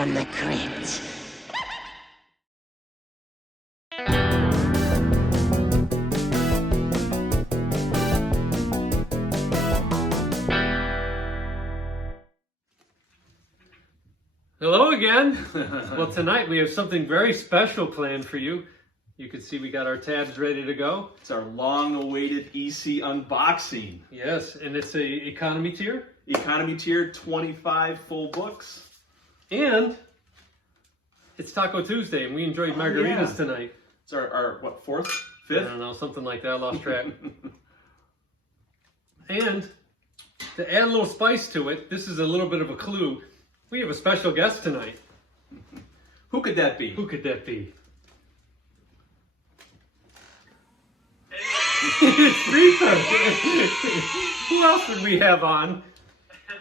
from the crypt. Hello again. Well, tonight we have something very special planned for you. You can see we got our tabs ready to go. It's our long-awaited EC unboxing. Yes, and it's a economy tier. Economy tier, 25 full books. And it's Taco Tuesday, and we enjoyed margaritas tonight. It's our what, fourth? I Fifth? don't know, something like that. I lost track. And to add a little spice to it, this is a little bit of a clue. We have a special guest tonight. Who could that be? Who could that be? It's Reaper. Who else would we have on?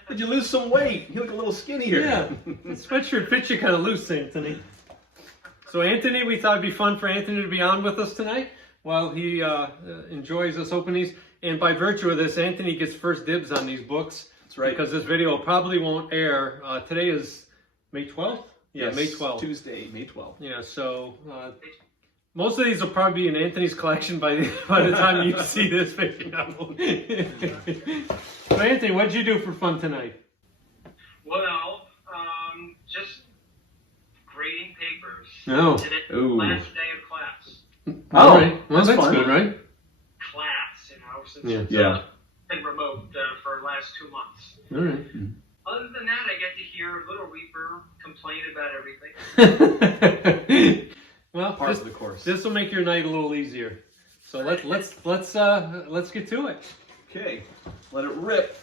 Did you lose some weight? You look a little skinny here. Yeah, the sweatshirt fits you kind of loose, Anthony. So Anthony, we thought it'd be fun for Anthony to be on with us tonight while he enjoys us opening these. And by virtue of this, Anthony gets first dibs on these books. That's right. Because this video probably won't air. Today is May 12th? Yeah, Yes, May 12th. Tuesday, May 12th. Yeah, so most of these will probably be in Anthony's collection by the time you see this video. So Anthony, what did you do for fun tonight? Well, just grading papers. No. Today's the Ooh. last day of class. All right. Well, that's that's fun. good, right? Class, you know, since Yeah. it's Yeah. been remote for the last 2 months. All right. Other than that, I get to hear Little Reaper complain about everything. Well, Part of the course. this will make your night a little easier. So let's get to it. Okay, let it rip.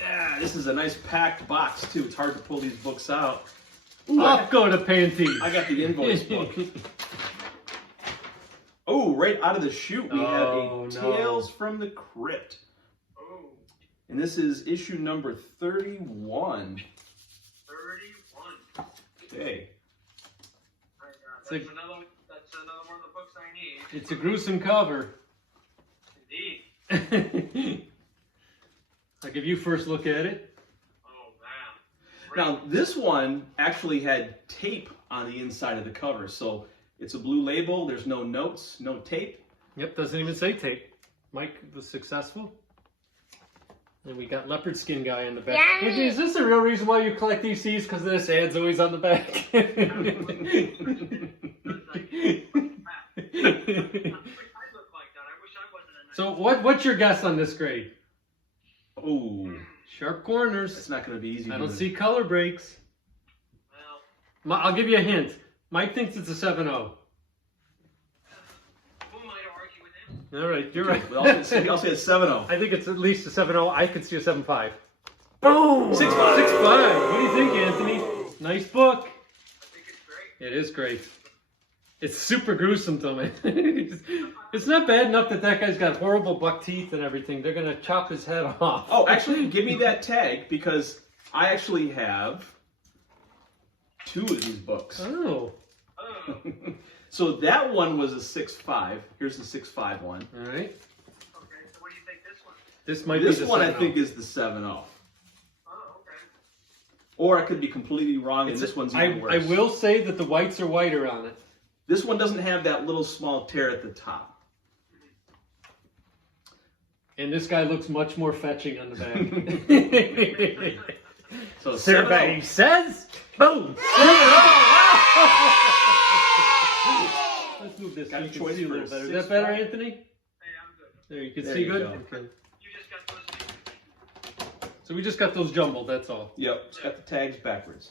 Yeah, this is a nice packed box too. It's hard to pull these books out. Ooh, Off go to panties. I got the invoice book. Oh, right out of the chute, we have Oh, a no. Tales from the Crypt. Oh, And this is issue number 31. 31. Okay. My God, It's like- that's another one of the books I need. It's a gruesome cover. Indeed. I'll give you first look at it. Oh, man. Now, this one actually had tape on the inside of the cover. So it's a blue label. There's no notes, no tape. Yep, doesn't even say tape. Mike was successful. And we got leopard skin guy on the back. Yay! Anthony, is this the real reason why you collect DCs? Because this ad's always on the back. So what's your guess on this grade? Oh, Sharp it's corners. not going to be easy. I don't doing it. see color breaks. I'll give you a hint. Mike thinks it's a 7-0. Who am I to argue with him? All right, you're right. We also say 7-0. I think it's at least a 7-0. I could see a 7-5. Boom! 6-5. 6-5. What do you think, Anthony? Nice book. I think it's great. It is great. It's super gruesome, though, man. It's not bad enough that guy's got horrible buck teeth and everything. They're going to chop his head off. Oh, actually, give me that tag because I actually have 2 of these books. Oh. Oh, So that one was a 6-5. Here's the 6-5 one. All right. okay. So what do you think this one? This might This be the one I 7-0. think is the 7-0. Oh, okay. Or I could be completely wrong and It's- this one's I even worse. will say that the whites are whiter on it. This one doesn't have that little small tear at the top. And this guy looks much more fetching on the back. So Survey 7-0. says, boom! Let's move this so Got you a can choice see a for little a better. Is that better, 6-5? Anthony? Hey, I'm good. There, you can There see you good? go. Okay. You just got those. So we just got those jumbled, that's all. Yep, it's got the tags backwards.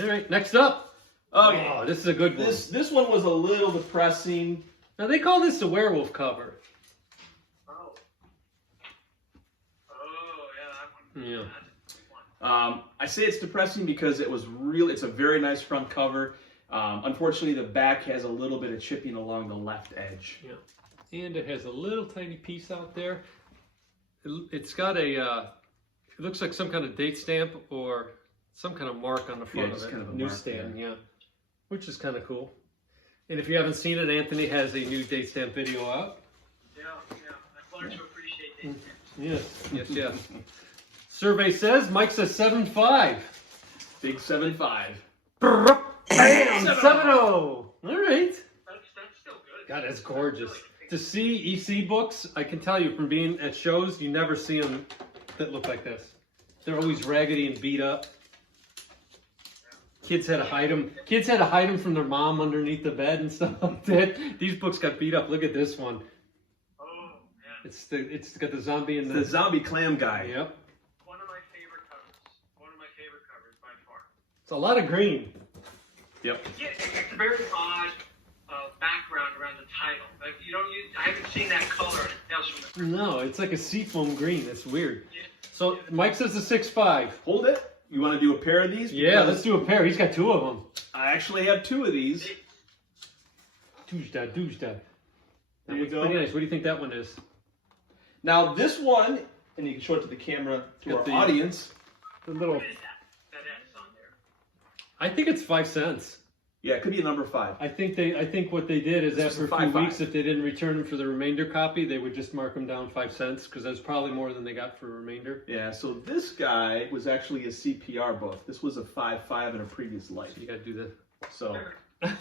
All right, next up. Okay. Oh, this is a good one. This one was a little depressing. Now, they call this the werewolf cover. Oh. Oh, yeah, that one. Yeah. That's a good one. I say it's depressing because it's a very nice front cover. Unfortunately, the back has a little bit of chipping along the left edge. Yeah. And it has a little tiny piece out there. It's got a, it looks like some kind of date stamp or some kind of mark on the front Yeah, of just it. kind of a Newsstand, mark, yeah. Which is kind of cool. And if you haven't seen it, Anthony has a new date stamp video out. Yeah, I've learned to appreciate these things. Yes, yes, yes. Survey says, Mike says 7.5. Big 7.5. Bam! 7-0. All right. That's still good. God, that's gorgeous. To see EC books, I can tell you from being at shows, you never see them that look like this. They're always raggedy and beat up. Kids had to hide them. Kids had to hide them from their mom underneath the bed and stuff like that. These books got beat up. Look at this one. Oh, yeah. It's got the zombie in The zombie clam guy. Yep. One of my favorite covers. One of my favorite covers by far. It's a lot of green. Yep. Yeah, it's a very odd background around the title. Like I haven't seen that color in Tales from the Crypt. No, it's like a seafoam green. It's weird. Yeah. So Mike says the 6.5. Hold it. You want to do a pair of these? Yeah, Because let's do a pair. He's got 2 of them. I actually have 2 of these. Doojda. There That you one's go. pretty nice. What do you think that one is? Now this one, and you can show it to the camera to Got our the- audience. The little. What is that S on there? I think it's 5 cents. Yeah, it could be a number 5. I think what they did is This after is a a few 5.5. weeks, if they didn't return them for the remainder copy, they would just mark them down 5 cents because that's probably more than they got for remainder. Yeah, so this guy was actually a CPR book. This was a 5.5 in a previous life. You got to do So, that.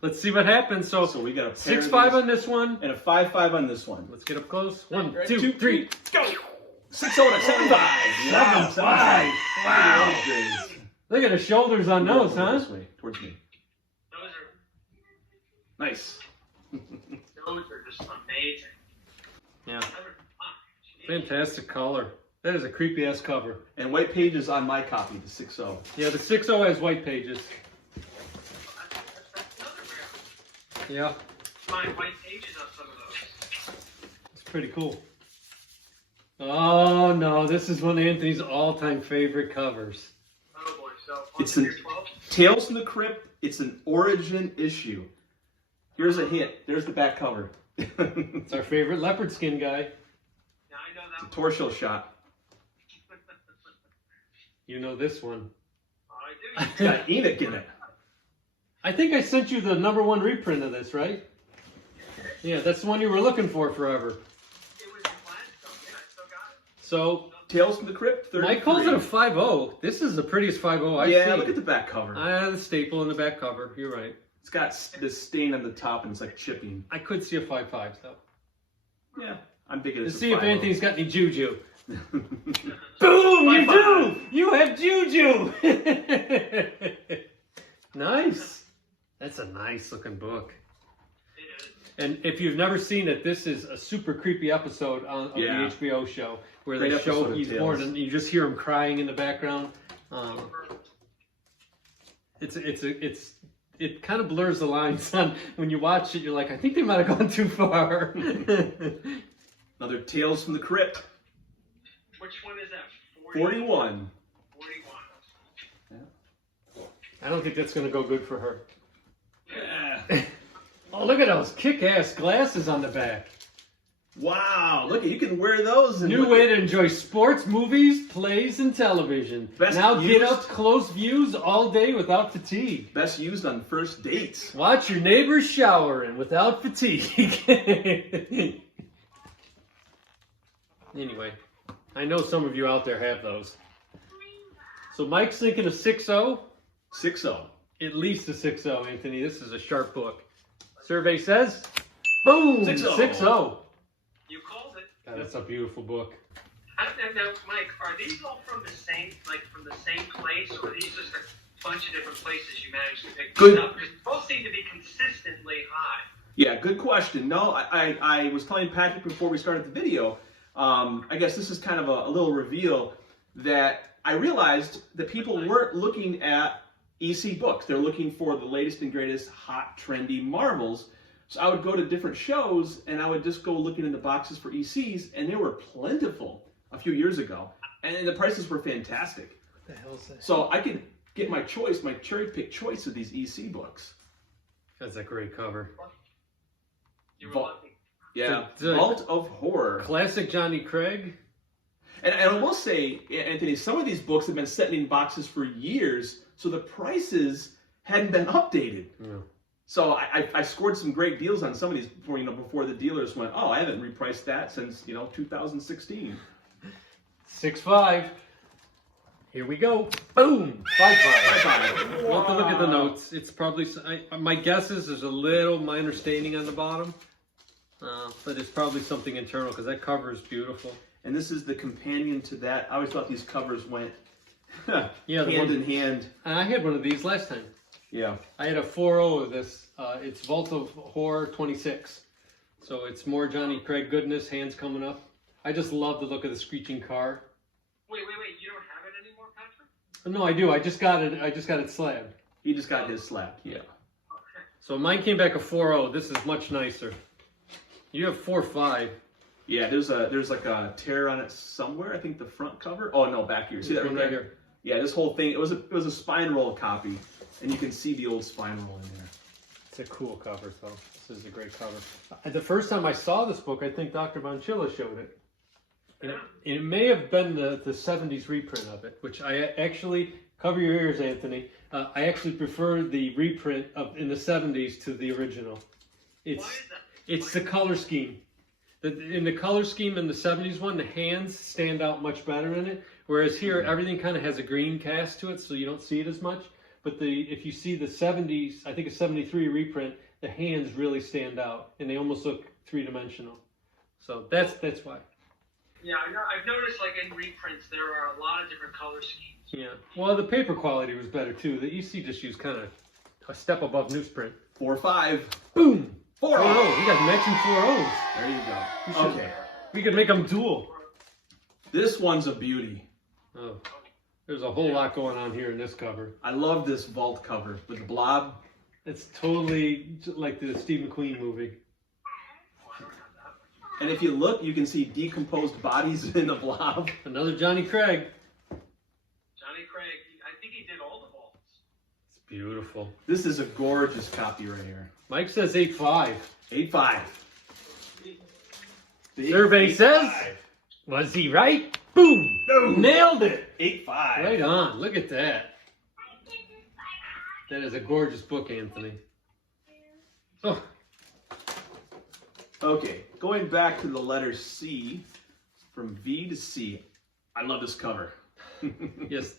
Let's see what happens. So, so we got a pair 6.5 of on this one. these and a 5.5 on this one. Let's get up close. 1, Right, 2, 3. go! 6 on a 7.5. 7.5. Wow. Look at the shoulders on those, huh? This way, towards me. Those Nice. are just amazing. Yeah. Jeez. Fantastic color. That is a creepy ass cover. And white pages on my copy, the 6.0. Yeah, the 6.0 has white pages. That's another rare. Yeah, Find white pages on some of those. it's pretty cool. Oh no, this is one of Anthony's all-time favorite covers. Oh boy, so It's on an- your 12? Tales from the Crypt, it's an origin issue. Here's a hint. There's the back cover. It's our favorite leopard skin guy. Yeah, I know that one. Torso shot. You know this one. I do. It's got Enoch in it. I think I sent you the #1 reprint of this, right? Yeah, that's the one you were looking for forever. It was in Gladstone. Yeah, I still got it. So Tales from the Crypt, 33. Mike calls it a 5.0. This is the prettiest 5.0 I've Yeah, seen. look at the back cover. The staple in the back cover. You're right. It's got this stain on the top and it's like chipping. I could see a 5.5 though. Yeah, I'm digging it. Let's see if Anthony's got any juju. Boom! Boom! You 5.5. do! You have juju! Nice. That's a nice looking book. It is. And if you've never seen it, this is a super creepy episode of Yeah. the HBO show where Great they show episode of he's Tales. born and you just hear him crying in the background. It kind of blurs the lines on when you watch it. You're like, I think they might have gone too far. Another Tales from the Crypt. Which one is that? 41. 41. I don't think that's going to go good for her. Yeah. Oh, look at those kick-ass glasses on the back. Wow, look, you can wear those. And New look way at- to enjoy sports, movies, plays, and television. Best Now get used- up close views all day without fatigue. Best used on first dates. Watch your neighbors showering without fatigue. Anyway, I know some of you out there have those. So Mike's thinking of 6.0. 6.0. At least a 6.0, Anthony. This is a sharp book. Survey says, boom, 6.0. 6.0. You called it. God, that's a beautiful book. Now, Mike, are these all from the same place, or are these just a bunch of different places you managed to pick Good. these up? Because both seem to be consistently high. Yeah, good question. No, I was telling Patrick before we started the video, I guess this is kind of a little reveal that I realized that people weren't looking at EC books. They're looking for the latest and greatest hot, trendy Marvels. So I would go to different shows and I would just go looking in the boxes for ECs, and they were plentiful a few years ago. And the prices were fantastic. What the hell is that? So I could get my choice, my cherry pick choice of these EC books. That's a great cover. You were Vault. lucky. Yeah, The- Vault of Horror. Classic Johnny Craig. And I will say, Anthony, some of these books have been sitting in boxes for years, so the prices hadn't been updated. Yeah. So I scored some great deals on some of these before the dealers went, oh, I haven't repriced that since 2016. 6.5. Here we go. Boom. 5-5. 5-5. We'll have to look at the notes. It's probably, my guess is there's a little minor staining on the bottom. But it's probably something internal because that cover is beautiful. And this is the companion to that. I always thought these covers went Yeah, hand in hand. I had one of these last time. Yeah. I had a 4.0 of this. It's Vault of Horror 26. So it's more Johnny Craig goodness, hands coming up. I just love the look of the screeching car. Wait. You don't have it anymore, Patrick? No, I do. I just got it slabbed. He just got his slab. Yeah. Okay. So mine came back a 4.0. This is much nicer. You have 4.5. Yeah, there's like a tear on it somewhere. I think the front cover. Oh no, back here. See that Right here. Yeah, this whole thing. It was a spine roll copy, and you can see the old spine roll in there. It's a cool cover, though. This is a great cover. The first time I saw this book, I think Dr. Bonchilla showed it. And it may have been the 70s reprint of it, which I actually, cover your ears, Anthony, I actually prefer the reprint in the 70s to the original. Why is that? It's the color scheme. In the color scheme in the 70s one, the hands stand out much better in it, whereas here everything kind of has a green cast to it, so you don't see it as much. But if you see the 70s, I think a 73 reprint, the hands really stand out, and they almost look three-dimensional. So that's why. Yeah, I've noticed like in reprints there are a lot of different color schemes. Yeah. Well, the paper quality was better too. The EC just used kind of a step above newsprint. 4-5. Boom. 4-0. You got matching 4.0s. There you go. Okay. We could make them dual. This one's a beauty. Oh, there's a whole lot going on here in this cover. I love this vault cover with the blob. It's totally like the Steve McQueen movie. And if you look, you can see decomposed bodies in the blob. Another Johnny Craig. Johnny Craig, I think he did all the vaults. It's beautiful. This is a gorgeous copy right here. Mike says 8.5. 8-5. Survey says, was he right? Boom! No. Nailed it! 8-5. Right on. Look at that. That is a gorgeous book, Anthony. Oh, Okay, going back to the letter C, from V to C. I love this cover. yes.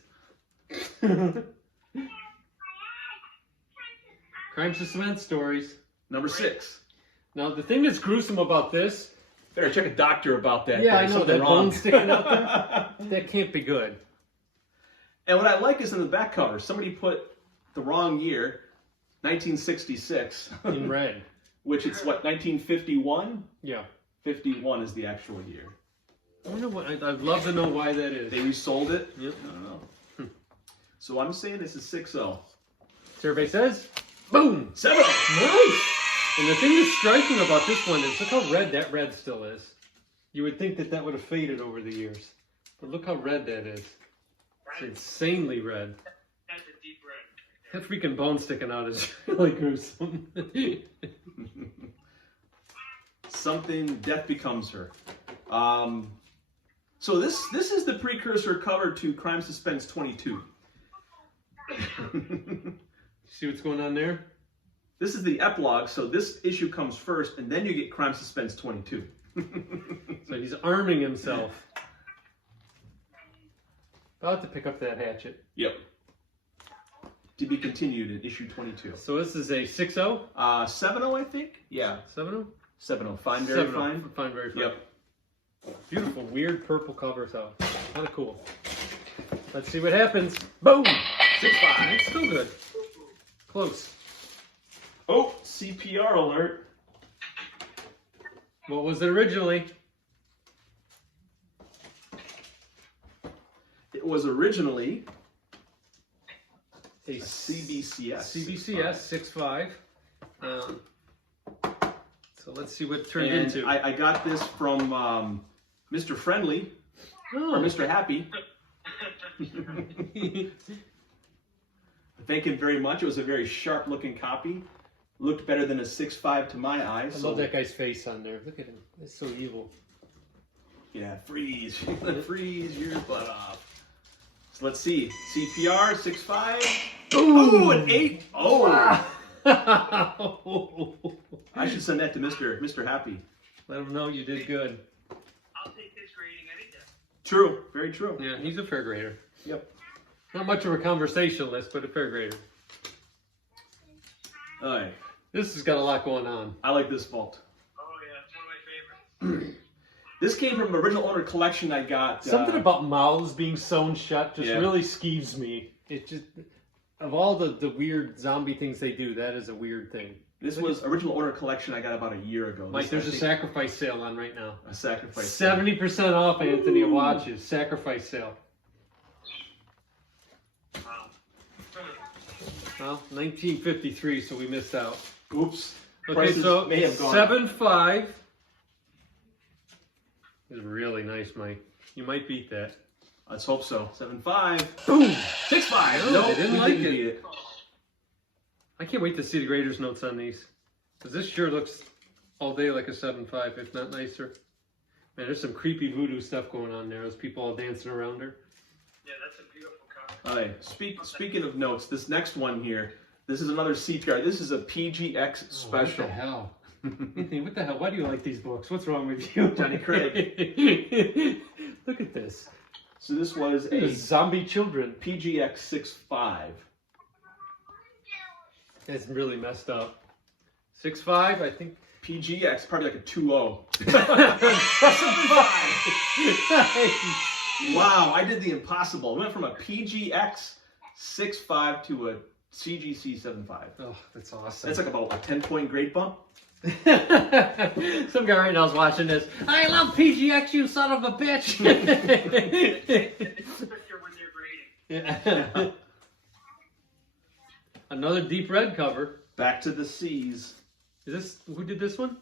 Crime suspense stories. Number 6. Now, the thing that's gruesome about this, Better check a doctor about that. yeah, I There's know, something that wrong. bone sticking out there, that can't be good. And what I like is in the back cover, somebody put the wrong year, 1966. In red. Which it's what, 1951? Yeah. 51 is the actual year. I wonder what, I'd love to know why that is. They resold it? Yep. I don't know. So I'm saying this is 6-0. Survey says, boom! 7-0. Nice! And the thing that's striking about this one is look how red that red still is. You would think that would have faded over the years. But look how red that is. It's insanely red. That's a deep red. That freaking bone sticking out is really gruesome. Something, death becomes her. So this is the precursor cover to Crime Suspense 22. See what's going on there? This is the epilogue, so this issue comes first, and then you get Crime Suspense 22. So he's arming himself. About to pick up that hatchet. Yep. To be continued in issue 22. So this is a 6-0? 7-0, I think? Yeah. 7-0? 7-0. Fine, very 7-0. fine. Fine, very fine. Yep. Beautiful, weird purple cover, so kind of cool. Let's see what happens. Boom! 6-5. It's still good. Close. Oh, CPR alert. What was it originally? It was originally A a CBCS. CBCS 6.5. So let's see what it turned And into. I got this from Mr. Friendly, or Oh. Mr. Happy. Thank him very much. It was a very sharp looking copy. Looked better than a 6.5 to my eyes. I So love that guy's face on there. Look at him. It's so evil. yeah, freeze. Freeze your butt off. So let's see. CPR 6.5. Oh, an 8. Oh. I should send that to Mr. Happy. Let him know you did good. I'll take this grading any day. True. Very true. Yeah, he's a fair grader. Yep. Not much of a conversationalist, but a fair grader. All right. This has got a lot going on. I like this vault. Oh yeah, it's one of my favorites. This came from an original owner collection I got. Something about mouths being sewn shut just Yeah. really skeeves me. It just, of all the weird zombie things they do, that is a weird thing. This was original order collection I got about a year ago. Mike, This, there's I a think, sacrifice sale on right now. a sacrifice. 70% off, Anthony, of watches. Sacrifice sale. Wow. Well, 1953, so we missed out. Oops. Okay, Prices so may have gone up. 7.5 is really nice, Mike. You might beat that. Let's hope so. 7.5. Boom! 6.5. No, Nope, they didn't we like didn't it. beat it. I can't wait to see the grader's notes on these. Because this sure looks all day like a 7.5, if not nicer. Man, there's some creepy voodoo stuff going on there. Those people all dancing around her. Yeah, that's a beautiful cover. All right. Speaking of notes, this next one here, this is another CPR. This is a PGX special. Oh, what the hell? Anthony, what the hell? Why do you like these books? What's wrong with you? Johnny Craig. Look at this. So this was These a zombie children. PGX 6.5. That's really messed up. 6.5, I think. PGX, probably like a 2.0. Wow, I did the impossible. I went from a PGX 6.5 to a CGC 7.5. Oh, that's awesome. That's like about a 10-point grade bump. Some guy right now is watching this. I love PGX, you son of a bitch. It's quicker when they're grading. Yeah. Another deep red cover. Back to the C's. Is this who did this one?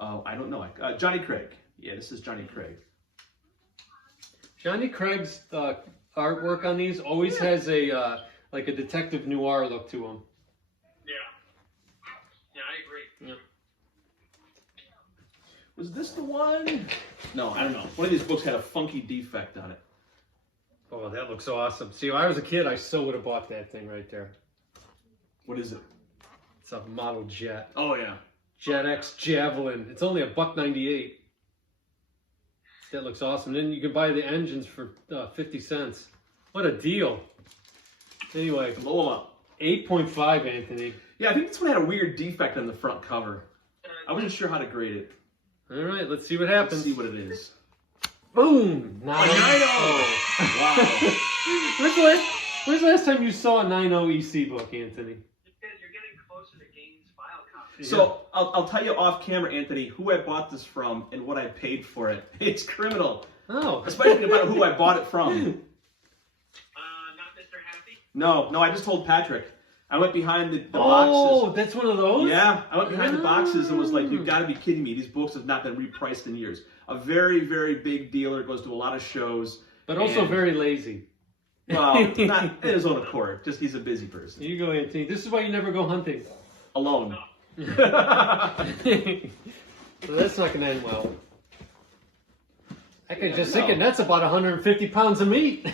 Oh, I don't know. Johnny Craig. Yeah, this is Johnny Craig. Johnny Craig's artwork on these always has a like a detective noir look to him. Yeah. Yeah, I agree. Was this the one? No, I don't know. One of these books had a funky defect on it. Oh, that looks awesome. See, when I was a kid, I so would have bought that thing right there. What is it? It's a model jet. Oh, yeah. Jet X Javelin. It's only $1.98. That looks awesome. Then you can buy the engines for 50 cents. What a deal. Anyway, Blow them up. 8.5, Anthony. Yeah, I think this one had a weird defect on the front cover. I wasn't sure how to grade it. All right, let's see what Let's happens. see what it is. Boom! 9. Wow. When's the last time you saw a 9.0 EC book, Anthony? You're getting closer to Gaines' file copy. So I'll tell you off camera, Anthony, who I bought this from and what I paid for it. It's criminal. Oh. Especially about who I bought it from. Not Mr. Happy? No, I just told Patrick. I went behind the Oh, boxes. that's one of those? Yeah, I went behind the boxes and was like, you've got to be kidding me. These books have not been repriced in years. A very, very big dealer, goes to a lot of shows. But also and- very lazy. Well, not in his own accord. Just he's a busy person. Here you go, Anthony. This is why you never go hunting. Alone. So that's not going to end well. I can just thinking that's about 150 pounds of meat.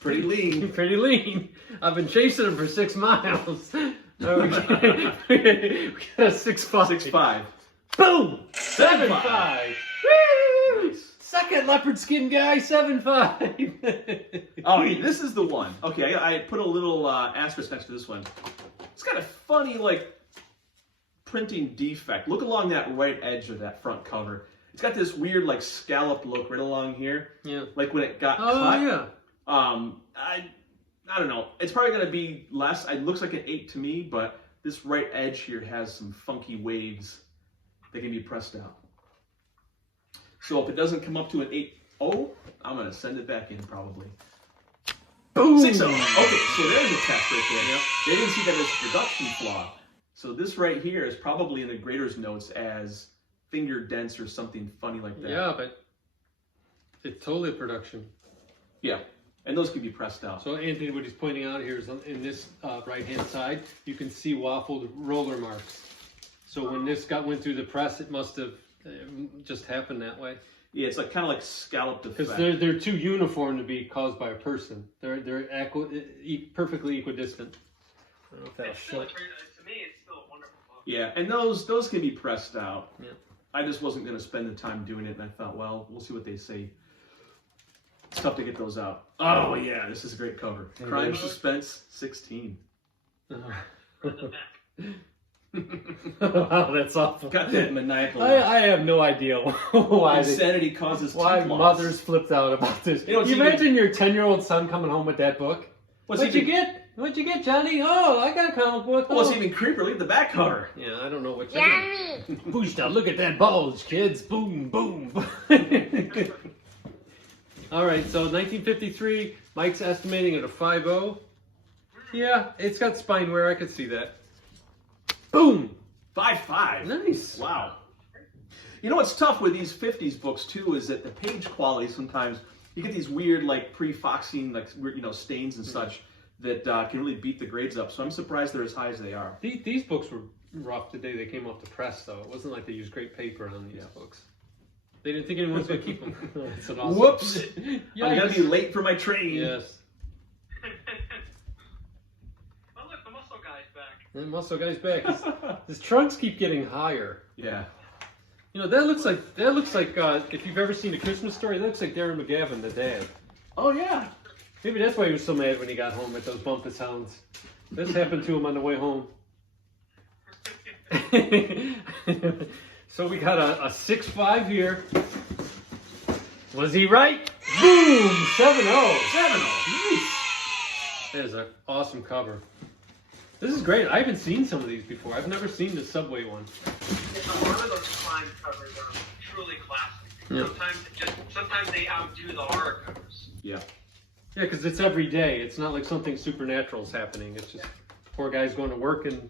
Pretty lean. Pretty lean. I've been chasing him for 6 miles. We got a 6.5. 6'5". Boom! 7.5. Woo! Nice. Second leopard skin guy, 7.5. Oh, yeah, this is the one. Okay, I put a little asterisk next to this one. It's got a funny, like, printing defect. Look along that right edge of that front cover. It's got this weird, like, scallop look right along here. Yeah. Like when it got Oh, cut. yeah. I don't know. It's probably going to be less. It looks like an 8 to me, but this right edge here has some funky waves that can be pressed out. So if it doesn't come up to an 8.0, I'm going to send it back in probably. Boom! 6.0. Okay, so there's a test right there. Yep. They didn't see that as a production flaw. So this right here is probably in the grader's notes as finger dents or something funny like that. Yeah, but it's totally a production. Yeah, and those can be pressed out. So Anthony, what he's pointing out here is in this right-hand side, you can see waffled roller marks. So when this went through the press, it must have just happened that way. Yeah, it's like kind of like scalloped effect. Because they're too uniform to be caused by a person. They're perfectly equidistant. I don't know if that'll It's still, show. to me, it's still a wonderful book. Yeah, and those can be pressed out. Yeah. I just wasn't going to spend the time doing it, and I thought, well, we'll see what they say. tough to get those out. Oh yeah, this is a great cover. Crime Suspense 16. Wow, that's awful. Got that maniacal. I have no idea why Insanity causes why teeth loss. mothers flipped out about this. You know, you imagine your 10-year-old son coming home with that book? What'd you get? What'd you get, Johnny? Oh, I got a comic book. Well, it's even creepier. Look at the back cover. Yeah, I don't know what you're doing. Boost out. Look at that bulge, kids. Boom, boom. All right, so 1953, Mike's estimating it a 5.0. Yeah, it's got spine wear. I could see that. Boom. 5.5. Nice. Wow. You know what's tough with these 50s books too is that the page quality sometimes you get these weird like pre-foxing like stains and such that can really beat the grades up. So I'm surprised they're as high as they are. These books were rough the day they came off the press, though. It wasn't like they used great paper on these books. They didn't think anyone was going to keep them. That's an awesome... Whoops! I'm going to be late for my train. Yes. Oh look, the muscle guy's back. The muscle guy's back. His trunks keep getting higher. Yeah. You know, that looks like if you've ever seen A Christmas Story, that looks like Darren McGavin, the dad. Oh yeah. Maybe that's why he was so mad when he got home at those Bumpus Hounds. This happened to him on the way home. So we got a 6.5 here. Was he right? Boom! 7.0. 7.0. That is an awesome cover. This is great. I haven't seen some of these before. I've never seen the Subway one. A lot of those crime covers are truly classic. Yeah. Sometimes they outdo the horror covers. Yeah. Yeah, because it's every day. It's not like something supernatural is happening. It's just poor guy's going to work and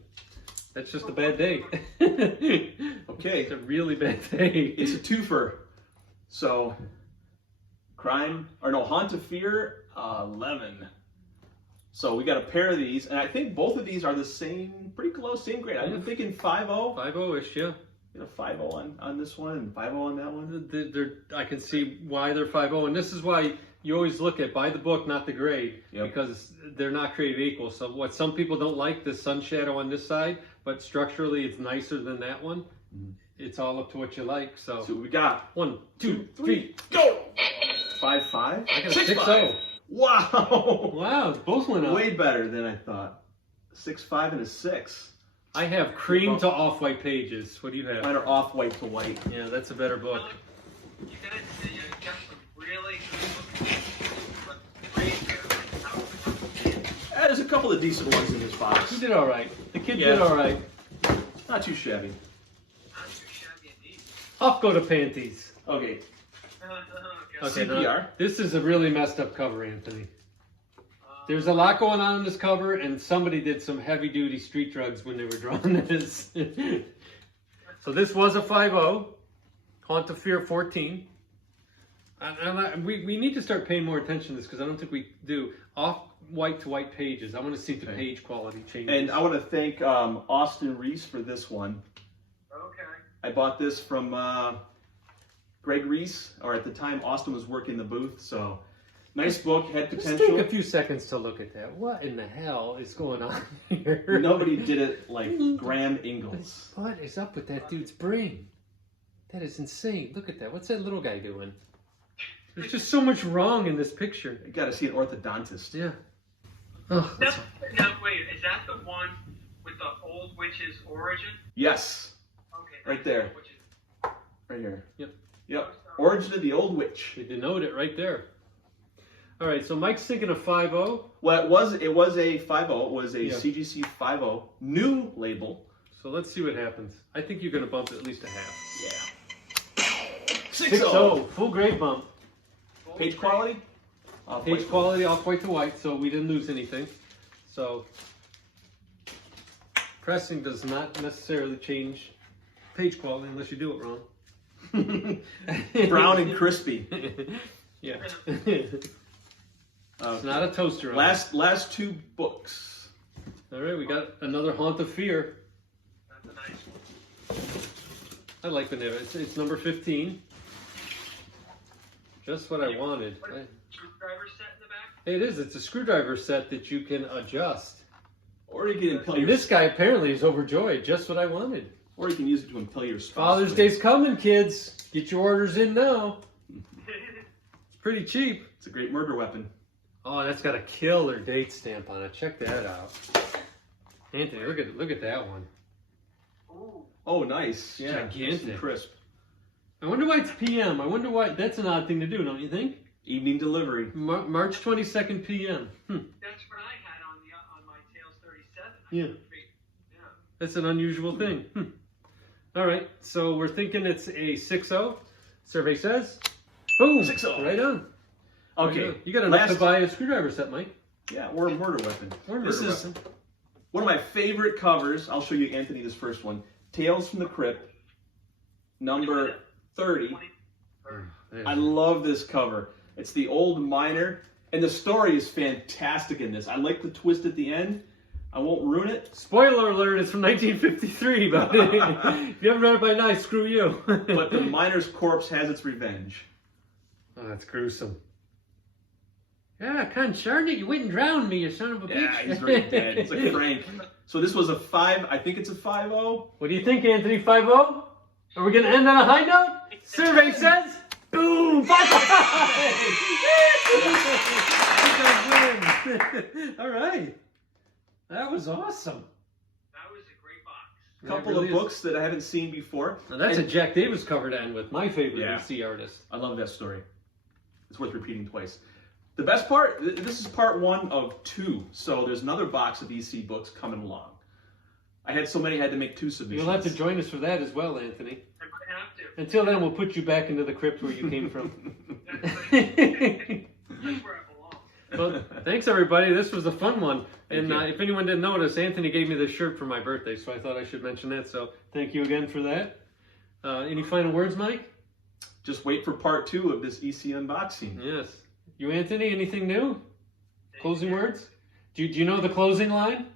that's just a bad day. Okay. It's a really bad day. It's a twofer. So, Haunt of Fear, 11. So we got a pair of these, and I think both of these are the same, pretty close, same grade. I'm thinking 5.0. 5.0-ish, yeah. You know, 5.0 on this one and 5.0 on that one. I can see why they're 5.0, and this is why you always look at buy the book, not the grade, because they're not created equal. So what some people don't like, the sun shadow on this side, but structurally it's nicer than that one. Mm-hmm. It's all up to what you like. So we got 1, 2, 3, go. 5.5. I got a 6.5. Wow. Wow, both went up. Way better than I thought. 6.5 and a 6. I have cream to off-white pages. What do you have? Mine are off-white to white. Yeah, that's a better book. You got some really good There's a couple of decent ones in this box. He did all right. The kid did all right. Not too shabby. Not too shabby indeed. Off go to panties. Okay. Okay, CPR. now, this is a really messed up cover, Anthony. There's a lot going on in this cover, and somebody did some heavy-duty street drugs when they were drawing this. So this was a 5.0, Haunt of Fear 14. We need to start paying more attention to this because I don't think we do. Off white to white pages. I want to see if the page quality changes. And I want to thank Austin Reese for this one. Okay. I bought this from Greg Reese, or at the time Austin was working the booth, so nice book, had potential. Just take a few seconds to look at that. What in the hell is going on here? Nobody did it like Graham Ingalls. What is up with that dude's brain? That is insane. Look at that. What's that little guy doing? There's just so much wrong in this picture. You got to see an orthodontist. Yeah. Oh, now, wait, is that the one with the old witch's origin? Yes. Okay. Right there. Right here. Yep. Yep. Origin of the Old Witch. They denote it right there. All right, so Mike's thinking of 5.0. Well, it was a 5.0. It was a CGC 5.0 new label. So let's see what happens. I think you're going to bump it at least a half. Yeah. 6.0. Full grade bump. Page quality? Page quality off white to white, so we didn't lose anything. So pressing does not necessarily change page quality unless you do it wrong. Brown and crispy. Yeah. It's not a toaster. Last two books. All right, we got another Haunt of Fear. That's a nice one. I like when they have it. It's number 15. Just what I wanted. Screwdriver set in the back? It is. It's a screwdriver set that you can adjust. Or you can impel And this guy apparently is overjoyed. Just what I wanted. Or you can use it to impel your spouse. Father's Day's coming, kids. Get your orders in now. pretty cheap. It's a great murder weapon. Oh, that's got a killer date stamp on it. Check that out. Anthony, look at that one. Ooh. Oh, nice. Yeah, Gigantic. nice and crisp. I wonder why it's PM. I wonder why. That's an odd thing to do, don't you think? Evening delivery. March 22nd PM. That's what I had on my Tails 37. Yeah. Yeah. That's an unusual thing. All right, so we're thinking it's a 6-0. Survey says, boom, 6-0. right on. Okay. Right on. You got enough to Last- buy a screwdriver set, Mike. Yeah, or a murder weapon. Or a This murder is weapon. one of my favorite covers. I'll show you, Anthony, this first one. Tales from the Crypt, number 30. I love this cover. It's the old miner, and the story is fantastic in this. I like the twist at the end. I won't ruin it. Spoiler alert, it's from 1953, but if you haven't read it by now, screw you. But the miner's corpse has its revenge. Oh, that's gruesome. Yeah, Concharnate, you went and drowned me, you son of a bitch. Yeah, he's right dead. It's like Frank. So this was a 5, I think it's a 5-0. What do you think, Anthony? 5-0? Are we going to end on a high note? Survey says, boom! 5-5! All right. That was awesome. That was a great box. A couple of books that I haven't seen before. Now that's And a Jack Davis cover to end with. My favorite Yeah. DC artist. I love that story. It's worth repeating twice. The best part, this is part 1 of 2. So there's another box of DC books coming along. I had so many, I had to make 2 submissions. You'll have to join us for that as well, Anthony. I might have to. Until then, we'll put you back into the crypt where you came from. That's where I belong. Well, thanks everybody. This was a fun one. Thank And you. if anyone didn't notice, Anthony gave me this shirt for my birthday, so I thought I should mention that. So thank you again for that. Any final words, Mike? Just wait for part 2 of this EC unboxing. Yes. You, Anthony, anything new? Closing words? Do you know the closing line?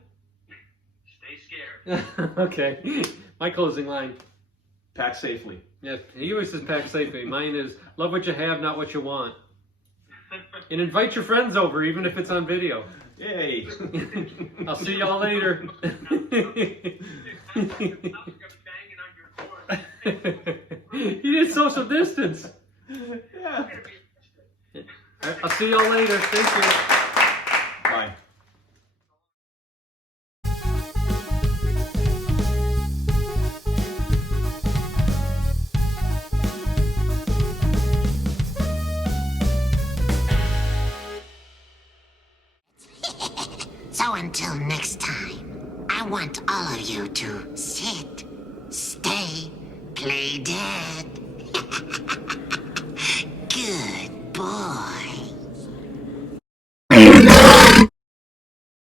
Stay scared. Okay. My closing line. Pack safely. Yeah, he always says pack safely. Mine is love what you have, not what you want. And invite your friends over, even if it's on video. Yay! I'll see y'all later. You did social distance. Yeah. I'll see y'all later. Thank you. Bye. So until next time, I want all of you to sit, stay, play dead. Good boy.